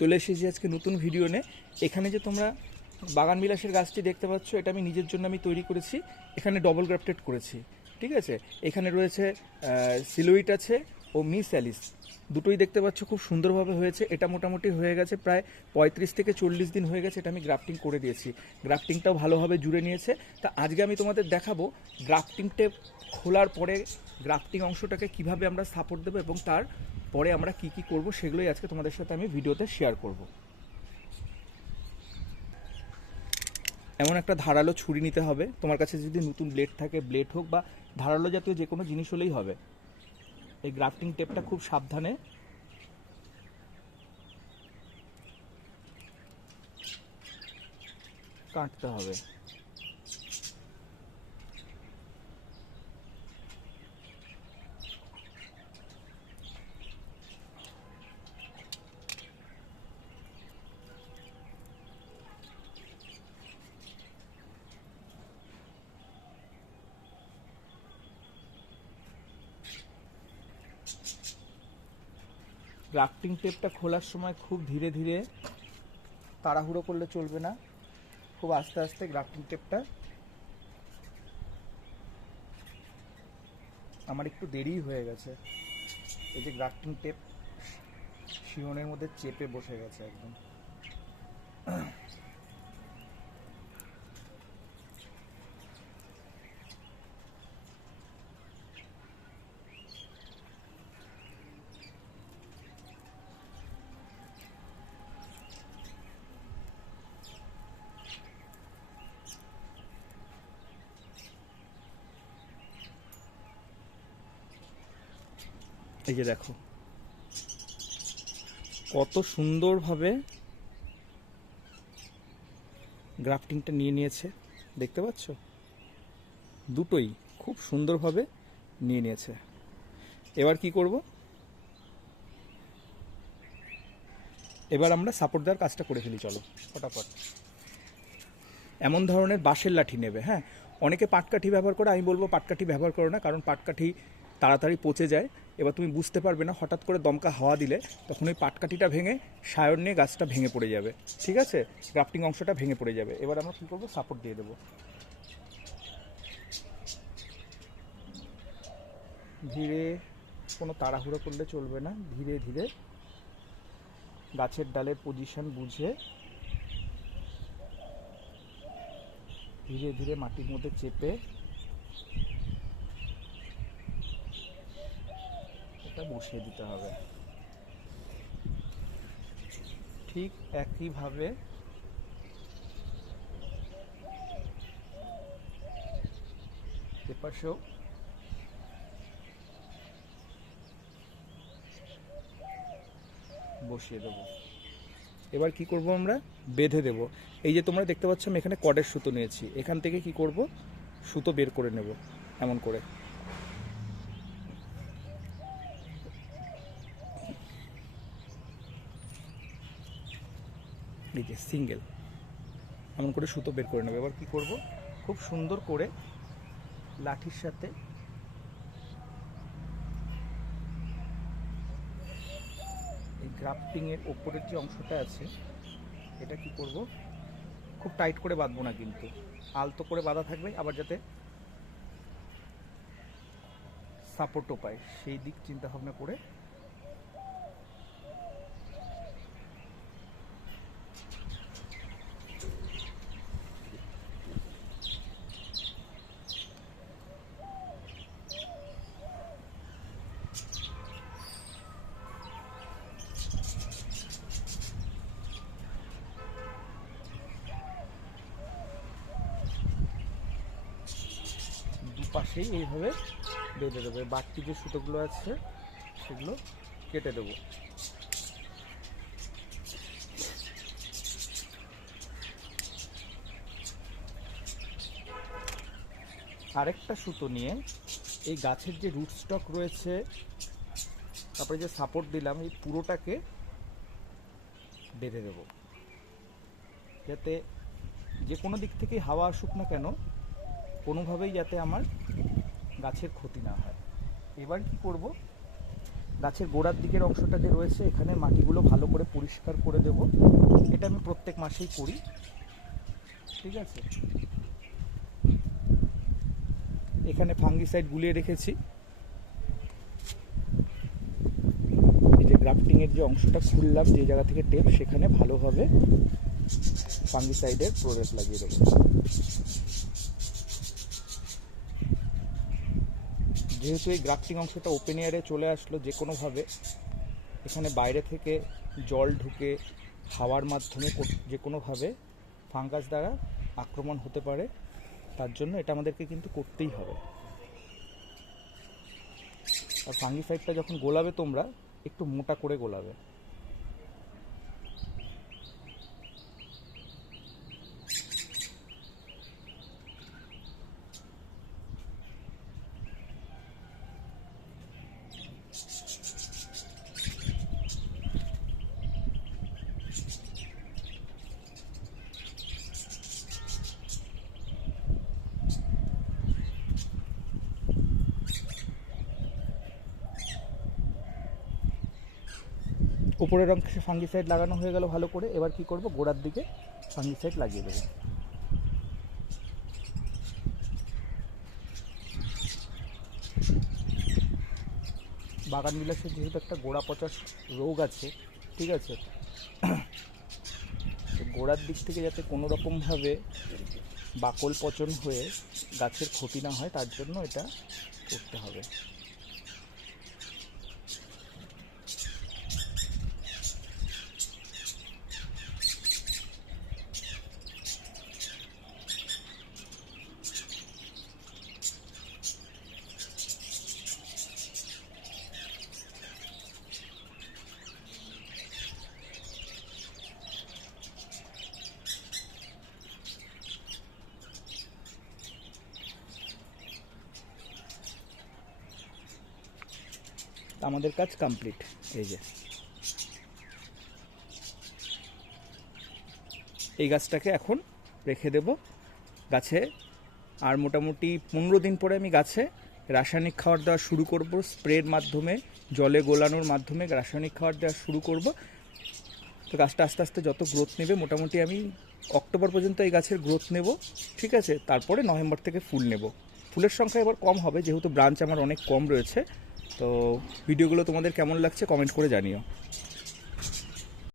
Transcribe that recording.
চলে এসেছি আজকে নতুন ভিডিও নিয়ে। এখানে যে তোমরা বাগান বিলাসের গাছটি দেখতে পাচ্ছ, এটা আমি নিজের জন্য তৈরি করেছি। এখানে ডবল গ্রাফটেড করেছি, ঠিক আছে। এখানে রয়েছে সিলুইট আছে ও মিস অ্যালিস, দুটোই দেখতে পাচ্ছ খুব সুন্দরভাবে হয়েছে। এটা মোটামুটি হয়ে গেছে প্রায় 35 থেকে 40 দিন হয়ে গেছে। এটা আমি গ্রাফটিং করে দিয়েছি, গ্রাফটিংটাও ভালোভাবে জুড়ে নিয়েছে। তা আজকে আমি তোমাদের দেখাবো গ্রাফটিং টেপ খোলার পরে গ্রাফটিং অংশটাকে কিভাবে আমরা সাপোর্ট দেবো এবং তার পরে আমরা কি কি করব সেগুলোই আজকে তোমাদের সাথে আমি ভিডিওতে শেয়ার করব। এমন একটা ধারালো ছুরি নিতে হবে। তোমার কাছে যদি নতুন ব্লেড থাকে, ব্লেড হোক বা ধারালো জাতীয় যে কোনো জিনিস হলেই হবে। এই গ্রাফটিং টেপটা খুব সাবধানে কাটতে হবে। গ্রাফটিং টেপটা খোলার সময় খুব ধীরে ধীরে, তাড়াহুড়ো করলে চলবে না, খুব আস্তে আস্তে গ্রাফটিং টেপটা। আমার একটু দেরি হয়ে গেছে, এই যে গ্রাফটিং টেপ শিওনের মধ্যে চেপে বসে গেছে একদম। এই যে দেখো কত সুন্দরভাবে গ্রাফটিংটা নিয়ে নিয়েছে, দেখতে পাচ্ছ? দুটোই খুব সুন্দরভাবে নিয়ে নিয়েছে। এবার কি করব? এবার আমরা সাপোর্ট দেওয়ার কাজটা করে ফেলি, চলো ফটাফট। এমন ধরনের বাঁশের লাঠি নেবে, হ্যাঁ। অনেকে পাটকাঠি ব্যবহার করে, আমি বলবো পাটকাঠি ব্যবহার করো না, কারণ পাটকাঠি তাড়াতাড়ি পচে যায়। এবার তুমি বুঝতে পারবে না, হঠাৎ করে দমকা হাওয়া দিলে তখন ওই পাটকাঠিটা ভেঙে সায়র নিয়ে গাছটা ভেঙে পড়ে যাবে, ঠিক আছে? গ্রাফটিং অংশটা ভেঙে পড়ে যাবে। এবার আমরা কী করবো? সাপোর্ট দিয়ে দেবো। ধীরে, কোনো তাড়াহুড়ো করলে চলবে না, ধীরে ধীরে গাছের ডালের পজিশন বুঝে ধীরে ধীরে মাটির মধ্যে চেপে এটা বসিয়ে দিতে হবে। ঠিক একইভাবে এপাশেও বসিয়ে দেবো। এবার কি করব? আমরা বেঁধে দেব। এই যে তোমরা দেখতে পাচ্ছ আমি এখানে কডের সুতো নিয়েছি, এখান থেকে কি করব? সুতো বের করে নেব এমন করে। এই যে সিঙ্গেল এমন করে সুতো বের করে নেব। এবার কি করব? খুব সুন্দর করে লাঠির সাথে এই গ্রাফটিংয়ের ওপরের যে অংশটা আছে এটা কি করব? খুব টাইট করে বাঁধবো না, কিন্তু আলতো করে বাঁধা থাকবে, আবার যাতে সাপোর্টও পায় সেই দিক চিন্তা ভাবনা করে দুপাশেই এইভাবে বেঁধে দেবো। বাড়তি যে সুতোগুলো আছে সেগুলো কেটে দেবো। আরেকটা সুতো নিয়ে এই গাছের যে রুট স্টক রয়েছে, তারপরে যে সাপোর্ট দিলাম, এই পুরোটাকে বেঁধে দেব, যাতে যে কোনো দিক থেকে হাওয়া আসুক না কেন কোনোভাবেই যাতে আমার গাছের ক্ষতি না হয়। এবার কি করব? গাছের গোড়ার দিকের অংশটা যে রয়েছে এখানে মাটিগুলো ভালো করে পরিষ্কার পরিষ্কার করে দেব। এটা আমি প্রত্যেক মাসেই করি, ঠিক আছে। এখানে ফাঙ্গিসাইড গুলিয়ে রেখেছি। এই যে গ্রাফটিংয়ের যে অংশটা খুললাম, যে জায়গা থেকে টেপ, সেখানে ভালোভাবে ফাঙ্গিসাইডের প্রলেপ লাগিয়ে দেবো। যেহেতু এই গ্রাফটিং অংশটা ওপেন এয়ারে চলে আসলো, যে কোনোভাবে এখানে বাইরে থেকে জল ঢুকে হাওয়ার মাধ্যমে যে কোনোভাবে ফাঙ্গাস দ্বারা আক্রমণ হতে পারে, তার জন্য এটা আমাদেরকে কিন্তু করতেই হবে। আর ফাঙ্গিসাইডটা যখন গোলাবে তোমরা একটু মোটা করে গোলাবে। উপরের অংশে ফাঙ্গিসাইড লাগানো হয়ে গেল ভালো করে। এবার কি করব, গোড়ার দিকে ফাঙ্গিসাইড লাগিয়ে দেবো। বাগান বিলাসের যেহেতু একটা গোড়া পচা রোগ আছে, ঠিক আছে, গোড়ার দিক থেকে যাতে কোনো রকমভাবে বাকল পচন হয়ে গাছের ক্ষতি না হয়, তার জন্য এটা করতে হবে। আমাদের কাজ কমপ্লিট। এই যে এই গাছটাকে এখন রেখে দেব গাছে। আর মোটামুটি 15 দিন পরে আমি গাছে রাসায়নিক খাবার দেওয়া শুরু করব। স্প্রের মাধ্যমে, জলে গোলানোর মাধ্যমে রাসায়নিক খাবার দেওয়া শুরু করব। তো গাছটা আস্তে আস্তে যত গ্রোথ নেবে, মোটামুটি আমি অক্টোবর পর্যন্ত এই গাছের গ্রোথ নেব, ঠিক আছে। তারপরে নভেম্বর থেকে ফুল নেব। ফুলের সংখ্যা এবার কম হবে, যেহেতু ব্রাঞ্চ আমার অনেক কম রয়েছে। তো ভিডিওগুলো তোমাদের কেমন লাগছে কমেন্ট করে জানিও।